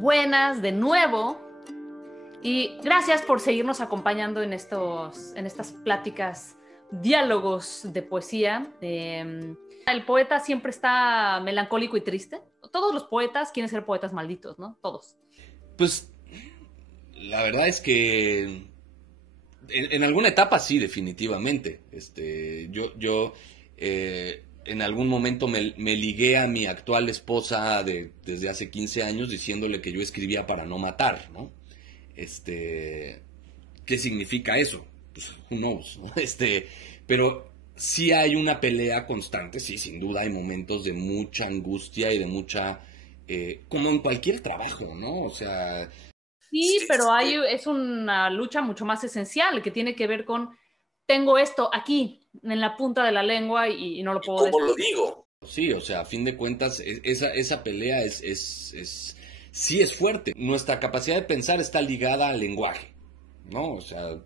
buenas de nuevo y gracias por seguirnos acompañando en estas pláticas, diálogos de poesía. El poeta siempre está melancólico y triste. Todos los poetas quieren ser poetas malditos, ¿no? Todos. Pues la verdad es que en alguna etapa sí, definitivamente. Yo en algún momento me ligué a mi actual esposa desde hace 15 años diciéndole que yo escribía para no matar, ¿no? ¿Qué significa eso? Pues who knows, ¿no? Pero sí hay una pelea constante, sí, sin duda hay momentos de mucha angustia y de mucha, como en cualquier trabajo, ¿no? O sea, Sí, pero es una lucha mucho más esencial que tiene que ver con tengo esto aquí en la punta de la lengua y no lo puedo ¿cómo lo decir. digo? Sí, o sea, a fin de cuentas, esa pelea sí es fuerte. Nuestra capacidad de pensar está ligada al lenguaje, ¿no? O sea,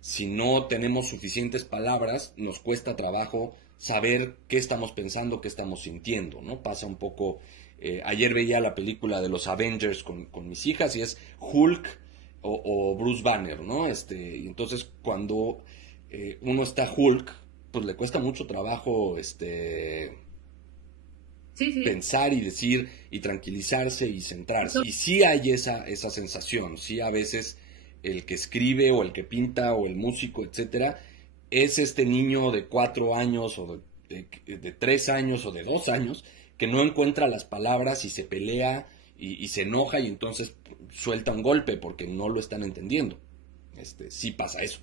si no tenemos suficientes palabras, nos cuesta trabajo saber qué estamos pensando, qué estamos sintiendo, ¿no? Pasa un poco. Ayer veía la película de los Avengers con mis hijas y es Hulk o Bruce Banner, ¿no? Y entonces cuando uno está Hulk, pues le cuesta mucho trabajo Sí, sí. pensar y decir y tranquilizarse y centrarse. Y sí hay esa sensación, sí a veces el que escribe o el que pinta o el músico, etcétera, es este niño de 4 años o de 3 años o de 2 años que no encuentra las palabras y se pelea y se enoja y entonces suelta un golpe porque no lo están entendiendo. Sí pasa eso.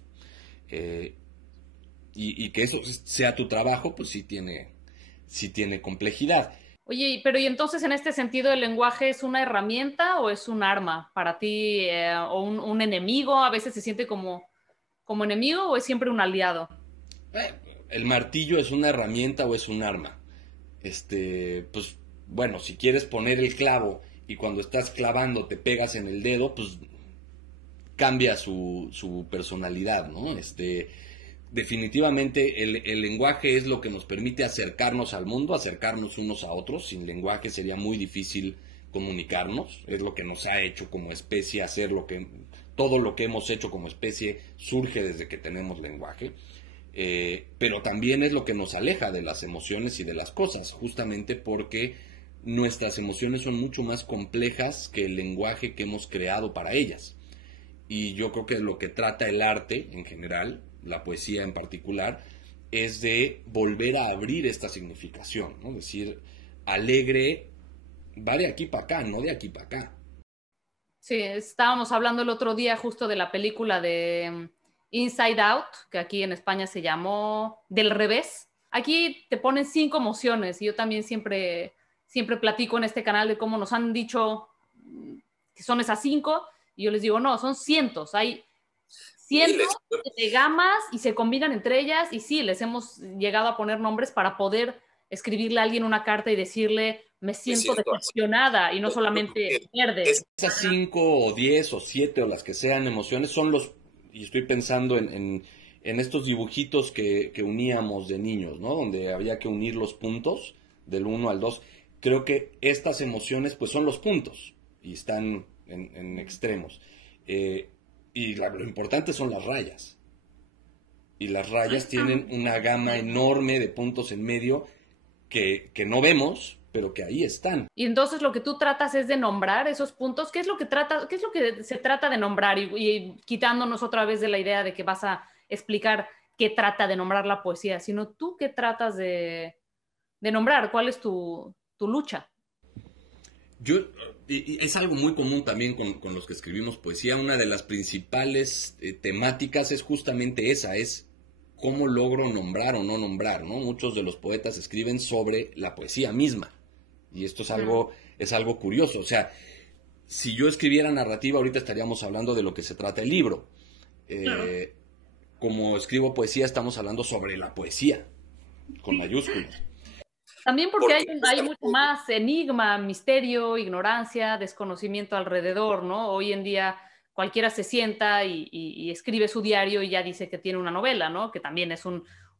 Eh, y que eso sea tu trabajo, pues sí tiene complejidad. Oye, pero ¿y entonces en este sentido el lenguaje es una herramienta o es un arma para ti o un enemigo? ¿A veces se siente como enemigo o es siempre un aliado? Eh, el martillo es una herramienta o es un arma. Pues bueno, si quieres poner el clavo y cuando estás clavando te pegas en el dedo, pues cambia su personalidad, ¿no? Definitivamente el lenguaje es lo que nos permite acercarnos al mundo, acercarnos unos a otros. Sin lenguaje sería muy difícil comunicarnos. Es lo que nos ha hecho como especie hacer todo lo que hemos hecho como especie surge desde que tenemos lenguaje. Pero también es lo que nos aleja de las emociones y de las cosas, justamente porque nuestras emociones son mucho más complejas que el lenguaje que hemos creado para ellas. Y yo creo que lo que trata el arte en general, la poesía en particular, es de volver a abrir esta significación, ¿no? Es decir, alegre va de aquí para acá, no de aquí para acá. Sí, estábamos hablando el otro día justo de la película de Inside Out, que aquí en España se llamó Del revés. Aquí te ponen 5 emociones y yo también siempre platico en este canal de cómo nos han dicho que son esas 5 y yo les digo, no, son cientos, hay cientos Miles. de gamas y se combinan entre ellas y sí, les hemos llegado a poner nombres para poder escribirle a alguien una carta y decirle, me Me siento siento así. decepcionada y no solamente verde. Esas 5 o 10 o 7 o las que sean emociones son y estoy pensando en estos dibujitos que uníamos de niños, ¿no? Donde había que unir los puntos del 1 al 2. Creo que estas emociones pues son los puntos y están en extremos. Eh, lo importante son las rayas. Y las rayas tienen una gama enorme de puntos en medio que no vemos, pero que ahí están. Y entonces lo que tú tratas es de nombrar esos puntos. ¿Qué es lo que se trata de nombrar? Y quitándonos otra vez de la idea de que vas a explicar qué trata de nombrar la poesía, sino tú qué tratas de nombrar, cuál es tu lucha. Yo, y es algo muy común también con los que escribimos poesía. Una de las principales temáticas es justamente esa, es cómo logro nombrar o no nombrar, ¿no? Muchos de los poetas escriben sobre la poesía misma. Y esto es algo curioso. O sea, si yo escribiera narrativa, ahorita estaríamos hablando de lo que se trata el libro. Claro. Eh, Como escribo poesía, estamos hablando sobre la poesía, con Sí. mayúsculas. También porque Porque hay mucho más enigma, misterio, ignorancia, desconocimiento alrededor, ¿no? Hoy en día cualquiera se sienta y escribe su diario y ya dice que tiene una novela, ¿no? Que también es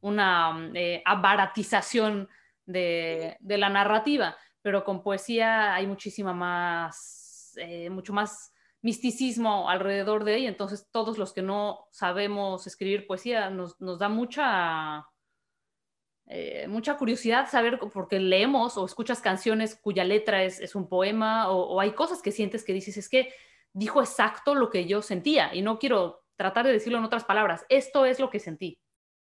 una abaratización de la narrativa, pero con poesía hay muchísima más mucho más misticismo alrededor de ella. Entonces, todos los que no sabemos escribir poesía nos da mucha curiosidad saber, porque leemos o escuchas canciones cuya letra es un poema, o hay cosas que sientes que dices, es que dijo exacto lo que yo sentía y no quiero tratar de decirlo en otras palabras. Esto es lo que sentí.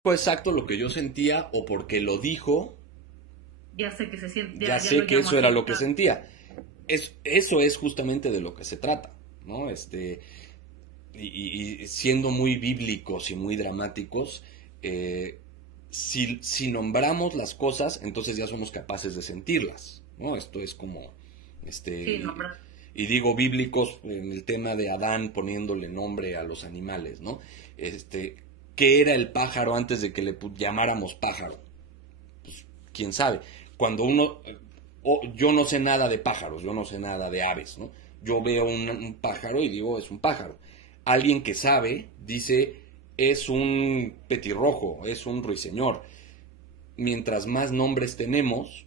Fue exacto lo que yo sentía o porque lo dijo, Ya sé que se siente, ya ya lo sé que llamo eso era así. lo que sentía. Eso es justamente de lo que se trata, ¿no? Y siendo muy bíblicos y muy dramáticos, si nombramos las cosas, entonces ya somos capaces de sentirlas, ¿no? Esto es como, Sí, no, y, pero y digo bíblicos en el tema de Adán poniéndole nombre a los animales, ¿no? ¿Qué era el pájaro antes de que le llamáramos pájaro? Pues, quién sabe. Cuando uno, yo no sé nada de pájaros, yo no sé nada de aves, ¿no? Yo veo un pájaro y digo, es un pájaro. Alguien que sabe dice, es un petirrojo, es un ruiseñor. Mientras más nombres tenemos,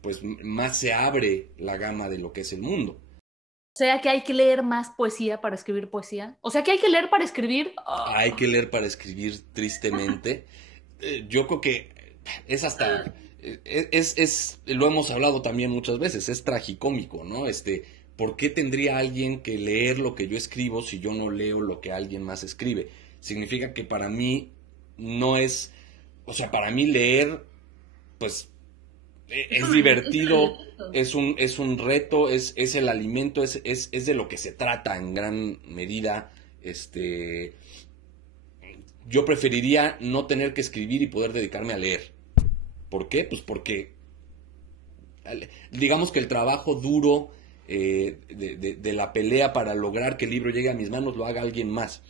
pues más se abre la gama de lo que es el mundo. o sea que hay que leer más poesía para escribir poesía. O sea que hay que leer para escribir. Hay que leer para escribir, tristemente. Yo creo que es hasta, lo hemos hablado también muchas veces, es tragicómico, ¿no? ¿Por qué tendría alguien que leer lo que yo escribo si yo no leo lo que alguien más escribe? Significa que para mí no es, o sea, para mí leer, pues, es divertido, es un reto, es el alimento, es de lo que se trata en gran medida, yo preferiría no tener que escribir y poder dedicarme a leer. ¿Por qué? Pues porque digamos que el trabajo duro de la pelea para lograr que el libro llegue a mis manos lo haga alguien más.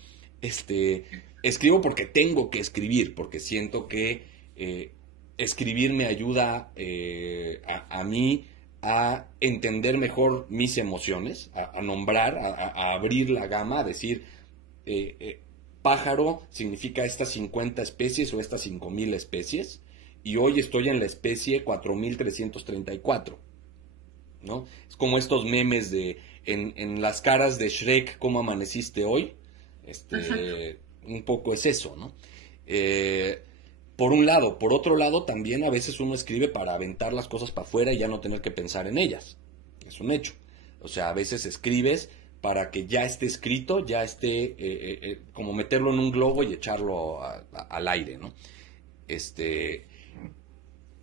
Escribo porque tengo que escribir, porque siento que escribir me ayuda a mí a entender mejor mis emociones, a nombrar, a abrir la gama, a decir, pájaro significa estas 50 especies o estas 5000 especies, y hoy estoy en la especie 4334, ¿no? Es como estos memes de en las caras de Shrek, ¿cómo amaneciste hoy? Un poco es eso, ¿no? Por un lado, por otro lado, también a veces uno escribe para aventar las cosas para afuera y ya no tener que pensar en ellas. Es un hecho. O sea, a veces escribes para que ya esté escrito, ya esté, como meterlo en un globo y echarlo al aire, ¿no?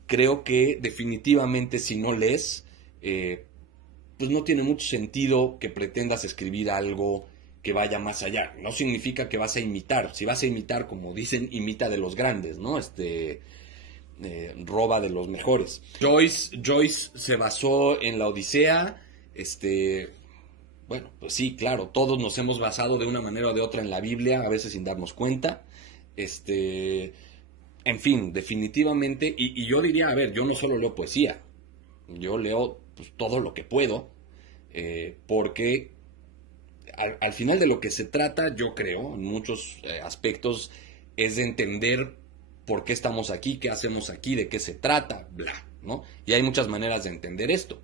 Creo que definitivamente si no lees, pues no tiene mucho sentido que pretendas escribir algo que vaya más allá. No significa que vas a imitar. Si vas a imitar, como dicen, imita de los grandes, ¿no? Roba de los mejores. Joyce se basó en la Odisea. Bueno, pues sí, claro, todos nos hemos basado de una manera o de otra en la Biblia, a veces sin darnos cuenta. En fin, definitivamente, y yo diría, a ver, yo no solo leo poesía, yo leo pues, todo lo que puedo, porque al final de lo que se trata, yo creo, en muchos aspectos, es de entender por qué estamos aquí, qué hacemos aquí, de qué se trata, bla, ¿no? Y hay muchas maneras de entender esto.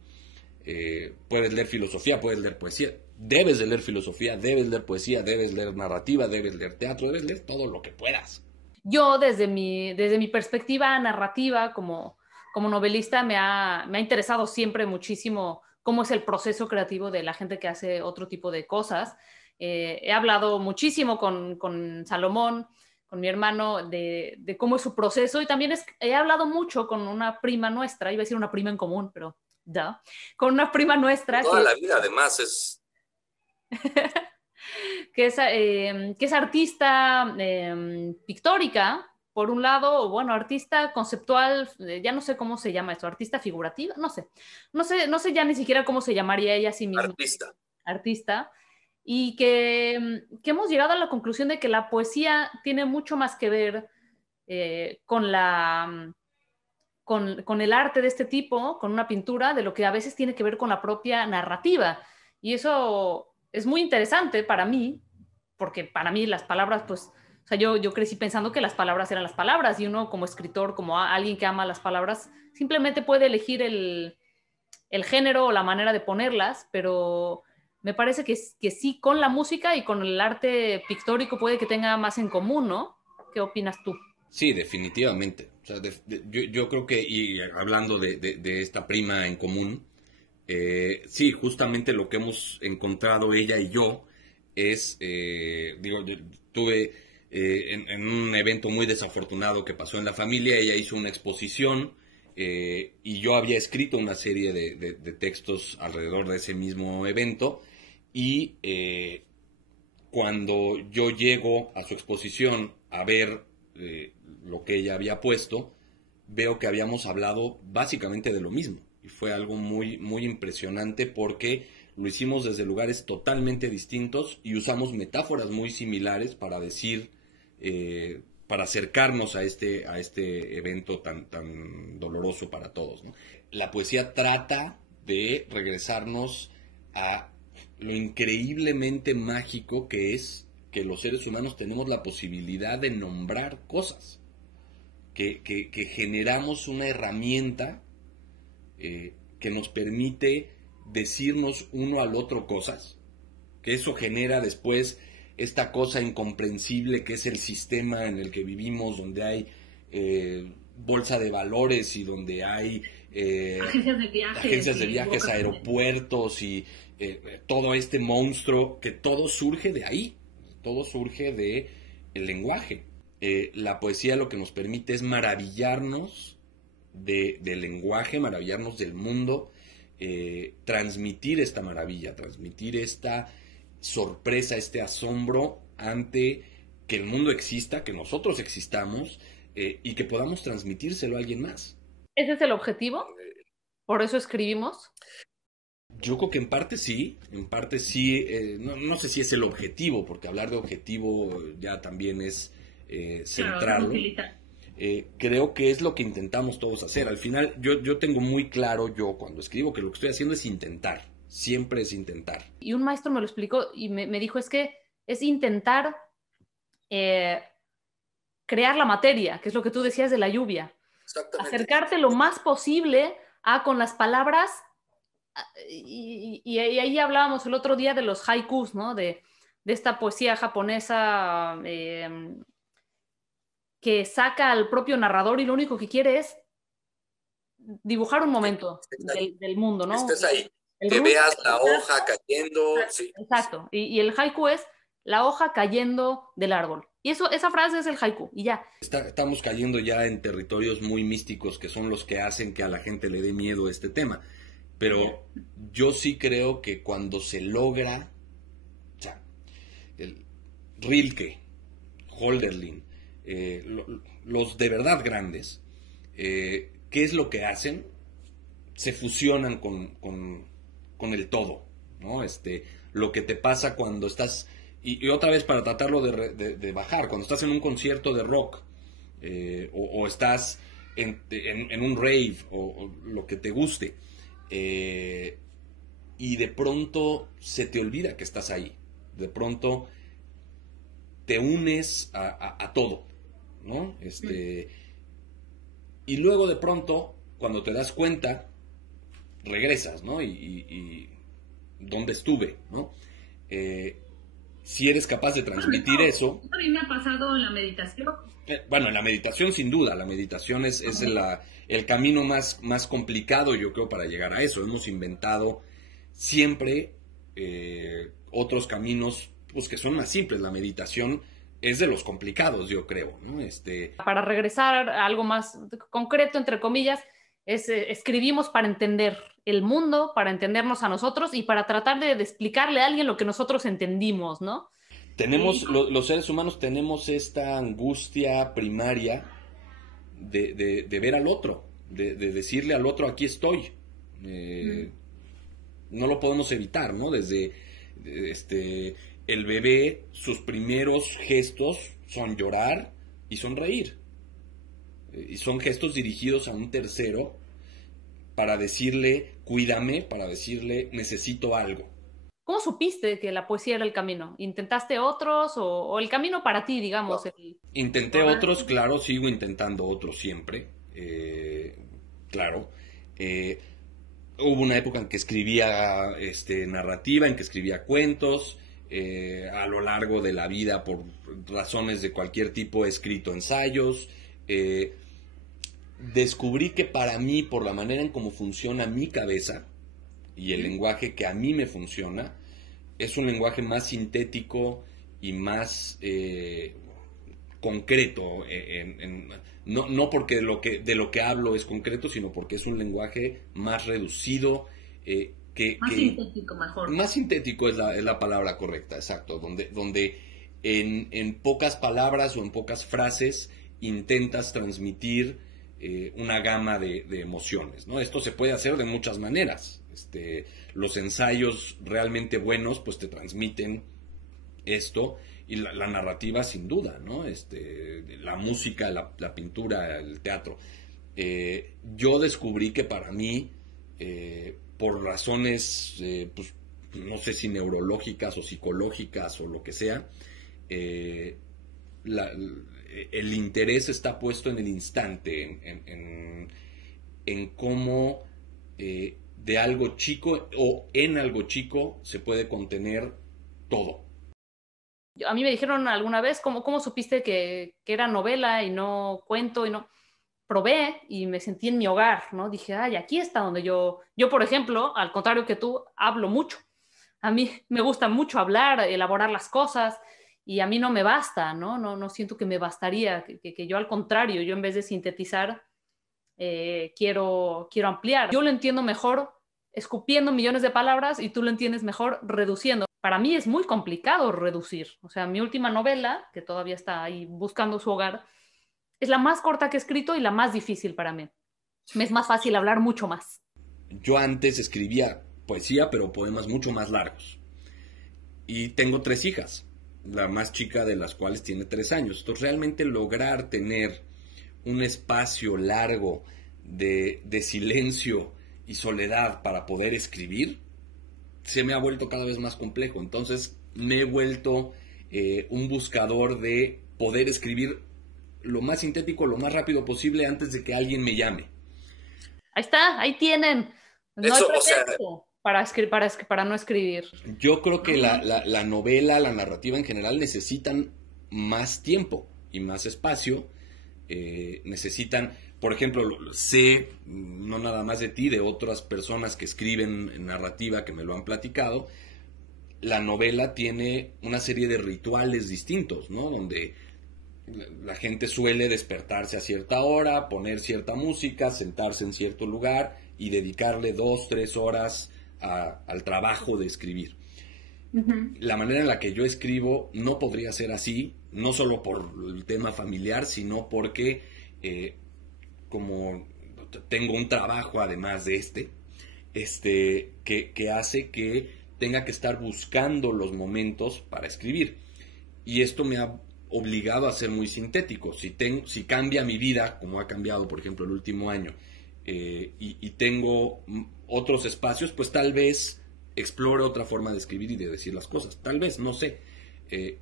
Puedes leer filosofía, puedes leer poesía, debes de leer filosofía, debes leer poesía, debes leer narrativa, debes leer teatro, debes leer todo lo que puedas. Yo desde mi perspectiva narrativa como novelista me ha interesado siempre muchísimo cómo es el proceso creativo de la gente que hace otro tipo de cosas. He hablado muchísimo con Salomón, con mi hermano, de cómo es su proceso, y también he hablado mucho con una prima nuestra, iba a decir una prima en común, pero con una prima nuestra Toda la vida además es... que es artista pictórica, por un lado, o bueno, artista conceptual, ya no sé cómo se llama esto, artista figurativa, no sé ya ni siquiera cómo se llamaría ella a sí misma. Artista, y que hemos llegado a la conclusión de que la poesía tiene mucho más que ver con el arte de este tipo, con una pintura, de lo que a veces tiene que ver con la propia narrativa. Y eso es muy interesante para mí, porque para mí las palabras, pues, o sea, yo crecí pensando que las palabras eran las palabras, y uno como escritor, como alguien que ama las palabras, simplemente puede elegir el género o la manera de ponerlas, pero me parece que sí, con la música y con el arte pictórico puede que tenga más en común, ¿no? ¿Qué opinas tú? Sí, definitivamente. O sea, yo creo que, y hablando de esta prima en común, sí, justamente lo que hemos encontrado ella y yo es, digo, tuve en un evento muy desafortunado que pasó en la familia, ella hizo una exposición y yo había escrito una serie de textos alrededor de ese mismo evento y cuando yo llego a su exposición a ver lo que ella había puesto, veo que habíamos hablado básicamente de lo mismo. Y fue algo muy, muy impresionante porque lo hicimos desde lugares totalmente distintos y usamos metáforas muy similares para decir, para acercarnos a este evento tan doloroso para todos, ¿no? La poesía trata de regresarnos a lo increíblemente mágico que es que los seres humanos tenemos la posibilidad de nombrar cosas, que generamos una herramienta que nos permite decirnos uno al otro cosas, que eso genera después esta cosa incomprensible que es el sistema en el que vivimos, donde hay bolsa de valores y donde hay agencias de viajes, aeropuertos y todo este monstruo, que todo surge de ahí, todo surge de el lenguaje. La poesía lo que nos permite es maravillarnos del lenguaje, maravillarnos del mundo, transmitir esta maravilla, transmitir esta sorpresa, este asombro ante que el mundo exista, que nosotros existamos y que podamos transmitírselo a alguien más. ¿Ese es el objetivo? ¿Por eso escribimos? Yo creo que en parte sí, no sé si es el objetivo, porque hablar de objetivo ya también es centrarlo. Creo que es lo que intentamos todos hacer. Al final, yo tengo muy claro, yo cuando escribo, que lo que estoy haciendo es intentar. Siempre es intentar. Y un maestro me lo explicó y me dijo, es que es intentar crear la materia, que es lo que tú decías de la lluvia. Acercarte lo más posible a con las palabras. Y ahí hablábamos el otro día de los haikus, ¿no? De esta poesía japonesa que saca al propio narrador y lo único que quiere es dibujar un momento del mundo, ¿no? Estés ahí, que veas la hoja cayendo. Sí. Exacto. Y el haiku es la hoja cayendo del árbol. Y esa frase es el haiku, y ya. Estamos cayendo ya en territorios muy místicos que son los que hacen que a la gente le dé miedo este tema. Pero yo sí creo que cuando se logra, o sea, el Rilke, Hölderlin, los de verdad grandes, ¿qué es lo que hacen? Se fusionan con el todo, ¿no? Lo que te pasa cuando estás, y otra vez para tratarlo de bajar, cuando estás en un concierto de rock, o estás en un rave, o lo que te guste, y de pronto se te olvida que estás ahí, de pronto te unes a todo, ¿no? Y luego de pronto, cuando te das cuenta, regresas, ¿no? Y ¿dónde estuve, no? Si eres capaz de transmitir eso. A mí me ha pasado en la meditación. Bueno, en la meditación sin duda, la meditación es el camino más complicado, yo creo, para llegar a eso. Hemos inventado siempre otros caminos pues, que son más simples. La meditación es de los complicados, yo creo, ¿no? Para regresar a algo más concreto, entre comillas, escribimos para entender el mundo, para entendernos a nosotros y para tratar de explicarle a alguien lo que nosotros entendimos, ¿no? Los seres humanos tenemos esta angustia primaria de ver al otro, de decirle al otro, aquí estoy. No lo podemos evitar, ¿no? Desde el bebé, sus primeros gestos son llorar y sonreír. Y son gestos dirigidos a un tercero para decirle, cuídame, para decirle, necesito algo. ¿Cómo supiste que la poesía era el camino? ¿Intentaste otros o el camino para ti, digamos? No. Intenté otros, claro, sigo intentando otros siempre, claro. Hubo una época en que escribía narrativa, en que escribía cuentos. A lo largo de la vida, por razones de cualquier tipo, he escrito ensayos. Descubrí que para mí, por la manera en cómo funciona mi cabeza y el lenguaje que a mí me funciona, es un lenguaje más sintético y más concreto. No porque de lo que hablo es concreto, sino porque es un lenguaje más reducido. Más sintético, mejor. Más sintético es la palabra correcta, exacto. Donde en pocas palabras o en pocas frases intentas transmitir una gama de emociones, ¿no? Esto se puede hacer de muchas maneras. Los ensayos realmente buenos pues te transmiten esto, y la narrativa sin duda, ¿no? La música, la pintura, el teatro. Yo descubrí que para mí, por razones, pues, no sé si neurológicas o psicológicas o lo que sea, la, el interés está puesto en el instante, en cómo de algo chico o en algo chico se puede contener todo. A mí me dijeron alguna vez, ¿cómo supiste que era novela y no cuento y no? Probé y me sentí en mi hogar, ¿no? Dije, ay, aquí está donde yo, por ejemplo, al contrario que tú, hablo mucho. A mí me gusta mucho hablar, elaborar las cosas, y a mí no me basta, ¿no? No siento que me bastaría, que yo al contrario, yo en vez de sintetizar, quiero ampliar. Yo lo entiendo mejor escupiendo millones de palabras y tú lo entiendes mejor reduciendo. Para mí es muy complicado reducir. O sea, mi última novela, que todavía está ahí buscando su hogar, es la más corta que he escrito y la más difícil para mí. Me es más fácil hablar mucho más. Yo antes escribía poesía, pero poemas mucho más largos. Y tengo 3 hijas, la más chica de las cuales tiene 3 años. Entonces realmente lograr tener un espacio largo de silencio y soledad para poder escribir, se me ha vuelto cada vez más complejo. Entonces me he vuelto un buscador de poder escribir lo más sintético, lo más rápido posible antes de que alguien me llame. Ahí está, ahí tienen. No hay Eso, o sea, pretexto para no escribir. yo creo que la novela, la narrativa en general necesitan más tiempo y más espacio. Necesitan, por ejemplo, sé, no nada más de ti, de otras personas que escriben narrativa que me lo han platicado. La novela tiene una serie de rituales distintos, ¿no? Donde la gente suele despertarse a cierta hora, poner cierta música, sentarse en cierto lugar y dedicarle 2, 3 horas al trabajo de escribir. La manera en la que yo escribo no podría ser así, no solo por el tema familiar, sino porque como tengo un trabajo además de que hace que tenga que estar buscando los momentos para escribir. Y esto me ha obligado a ser muy sintético. Si cambia mi vida, como ha cambiado, por ejemplo, el último año, y tengo otros espacios, pues tal vez explore otra forma de escribir y de decir las cosas. Tal vez, no sé.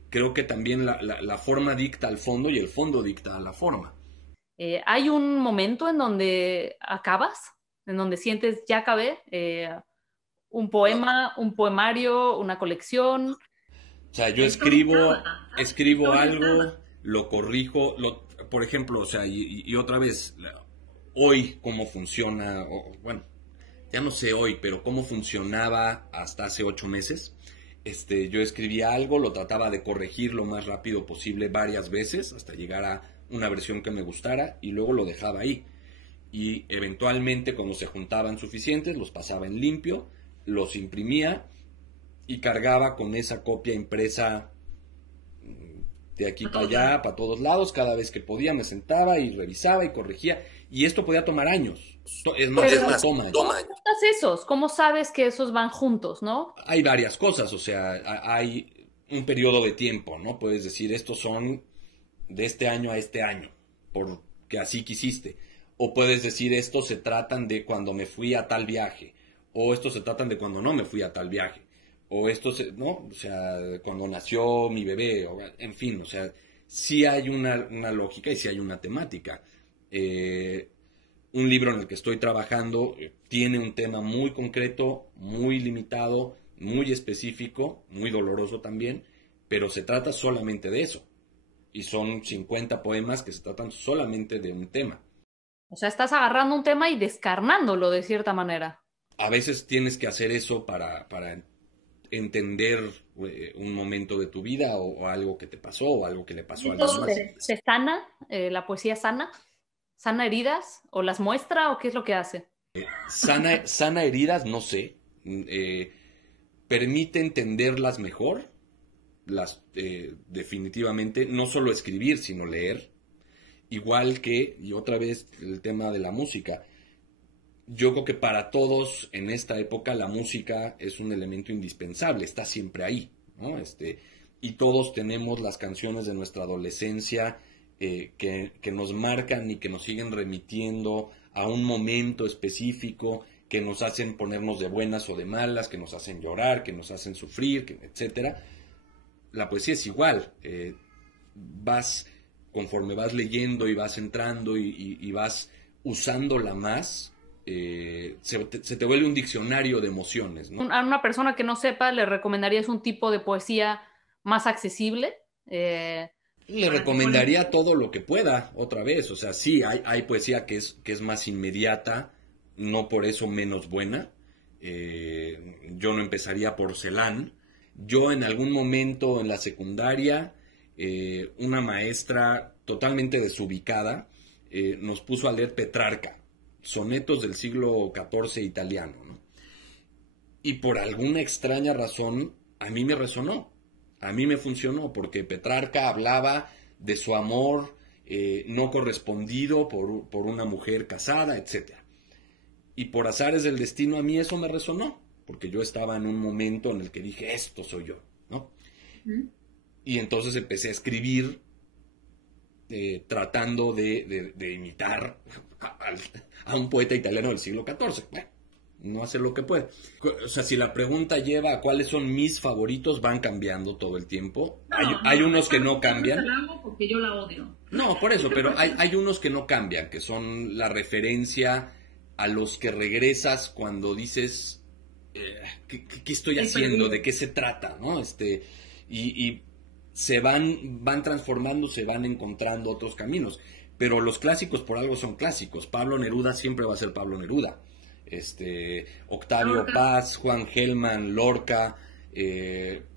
Creo que también la forma dicta al fondo y el fondo dicta a la forma. ¿Hay un momento en donde acabas? ¿En donde sientes, ya acabé? ¿Un poema, un poemario, una colección? O sea, yo La historia escribo, acaba. La escribo historia algo, acaba. lo corrijo, por ejemplo, o sea, y otra vez, hoy cómo funciona, bueno, ya no sé hoy, pero cómo funcionaba hasta hace 8 meses. Yo escribía algo, lo trataba de corregir lo más rápido posible varias veces hasta llegar a una versión que me gustara y luego lo dejaba ahí. Y eventualmente, cuando se juntaban suficientes, los pasaba en limpio, los imprimía y cargaba con esa copia impresa de aquí A para todos allá, lados. para todos lados. Cada vez que podía me sentaba y revisaba y corregía. Y esto podía tomar años. Es más, Pero esto toma años. ¿cómo juntas esos? ¿Cómo sabes que esos van juntos, no? Hay varias cosas, o sea, hay un periodo de tiempo, ¿no? Puedes decir, estos son de este año a este año, porque así quisiste. O puedes decir, estos se tratan de cuando me fui a tal viaje. O estos se tratan de cuando no me fui a tal viaje. O estos, ¿no? O sea, cuando nació mi bebé, en fin, o sea, sí hay una lógica y sí hay una temática. Eh, un libro en el que estoy trabajando tiene un tema muy concreto, muy limitado, muy específico, muy doloroso también, pero se trata solamente de eso. Y son 50 poemas que se tratan solamente de un tema. O sea, estás agarrando un tema y descarnándolo de cierta manera. A veces tienes que hacer eso para entender un momento de tu vida o algo que te pasó o algo que le pasó a alguien más. ¿Se sana? ¿La poesía sana? ¿Sana heridas? ¿O las muestra? ¿O qué es lo que hace? Sana heridas, no sé. Permite entenderlas mejor. Definitivamente, no solo escribir, sino leer. Igual que, y otra vez, el tema de la música. Yo creo que para todos en esta época la música es un elemento indispensable, está siempre ahí, ¿no? Y todos tenemos las canciones de nuestra adolescencia que nos marcan y que nos siguen remitiendo a un momento específico, que nos hacen ponernos de buenas o de malas, que nos hacen llorar, que nos hacen sufrir, etcétera. La poesía es igual, conforme vas leyendo y vas entrando y vas usándola más, se te vuelve un diccionario de emociones, ¿no? A una persona que no sepa, ¿le recomendarías un tipo de poesía más accesible? Le recomendaría todo lo que pueda, otra vez. O sea, sí, hay poesía que es más inmediata, no por eso menos buena. Yo no empezaría por Celan. Yo en algún momento en la secundaria, una maestra totalmente desubicada nos puso a leer Petrarca, sonetos del siglo XIV italiano, ¿no? Y por alguna extraña razón a mí me resonó, a mí me funcionó, porque Petrarca hablaba de su amor no correspondido por una mujer casada, etc. Y por azares del destino a mí eso me resonó, porque yo estaba en un momento en el que dije, esto soy yo, ¿no? Y entonces empecé a escribir tratando de imitar a un poeta italiano del siglo XIV. Bueno, no hace lo que puede. O sea, si la pregunta lleva a cuáles son mis favoritos, van cambiando todo el tiempo. Hay unos que no cambian. La amo porque yo la odio. No, por eso, pero hay unos que no cambian, que son la referencia a los que regresas cuando dices, ¿qué estoy haciendo? ¿De qué se trata? ¿No? Y se van transformando, se van encontrando otros caminos. Pero los clásicos por algo son clásicos. Pablo Neruda siempre va a ser Pablo Neruda. Octavio Lorca. Paz, Juan Gelman, Lorca,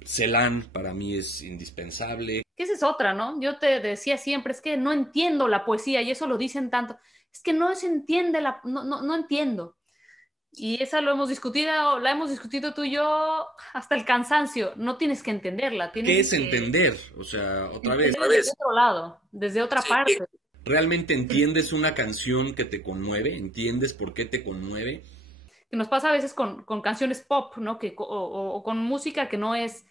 Celan para mí es indispensable. Que esa es otra, ¿no? Yo te decía siempre, es que no entiendo la poesía, y eso lo dicen tanto. Es que no se entiende, no entiendo. Y esa la hemos discutido tú y yo hasta el cansancio. No tienes que entenderla. ¿Qué es entender? O sea, otra vez. Desde otro lado, desde otra parte. ¿Realmente entiendes una canción que te conmueve? ¿Entiendes por qué te conmueve? Que nos pasa a veces con canciones pop, ¿no? O con música que no es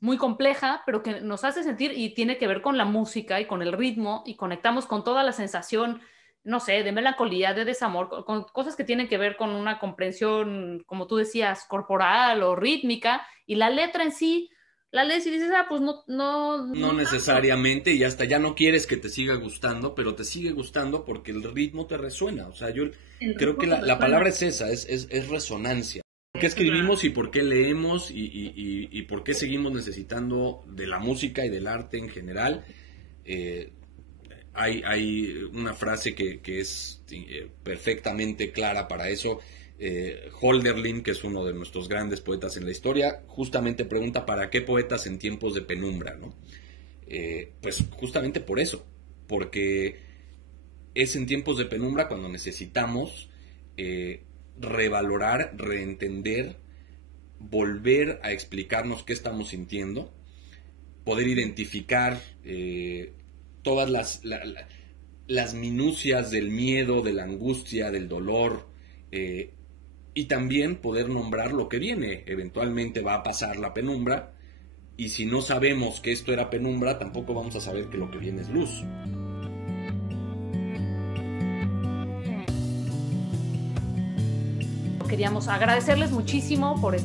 muy compleja, pero que nos hace sentir, y tiene que ver con la música y con el ritmo, y conectamos con toda la sensación, no sé, de melancolía, de desamor, con cosas que tienen que ver con una comprensión, como tú decías, corporal o rítmica, y la letra en sí, la lees y dices, pues no necesariamente, y hasta ya no quieres que te siga gustando, pero te sigue gustando porque el ritmo te resuena. O sea, yo creo que la palabra es esa, es resonancia. ¿Por qué escribimos y por qué leemos y por qué seguimos necesitando de la música y del arte en general? Hay una frase que es perfectamente clara para eso. Hölderlin, que es uno de nuestros grandes poetas en la historia, justamente pregunta ¿para qué poetas en tiempos de penumbra? ¿No? Pues justamente por eso, porque es en tiempos de penumbra cuando necesitamos revalorar, reentender, volver a explicarnos qué estamos sintiendo, poder identificar todas las minucias del miedo, de la angustia, del dolor, y también poder nombrar lo que viene. Eventualmente va a pasar la penumbra, y si no sabemos que esto era penumbra, tampoco vamos a saber que lo que viene es luz. Queríamos agradecerles muchísimo por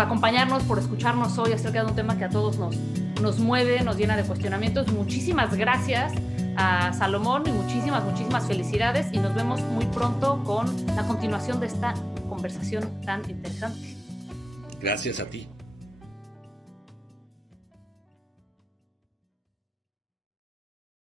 acompañarnos, por escucharnos hoy acerca de un tema que a todos nos mueve, nos llena de cuestionamientos. Muchísimas gracias a Salomón y muchísimas felicidades y nos vemos muy pronto con la continuación de esta conversación tan interesante. Gracias a ti.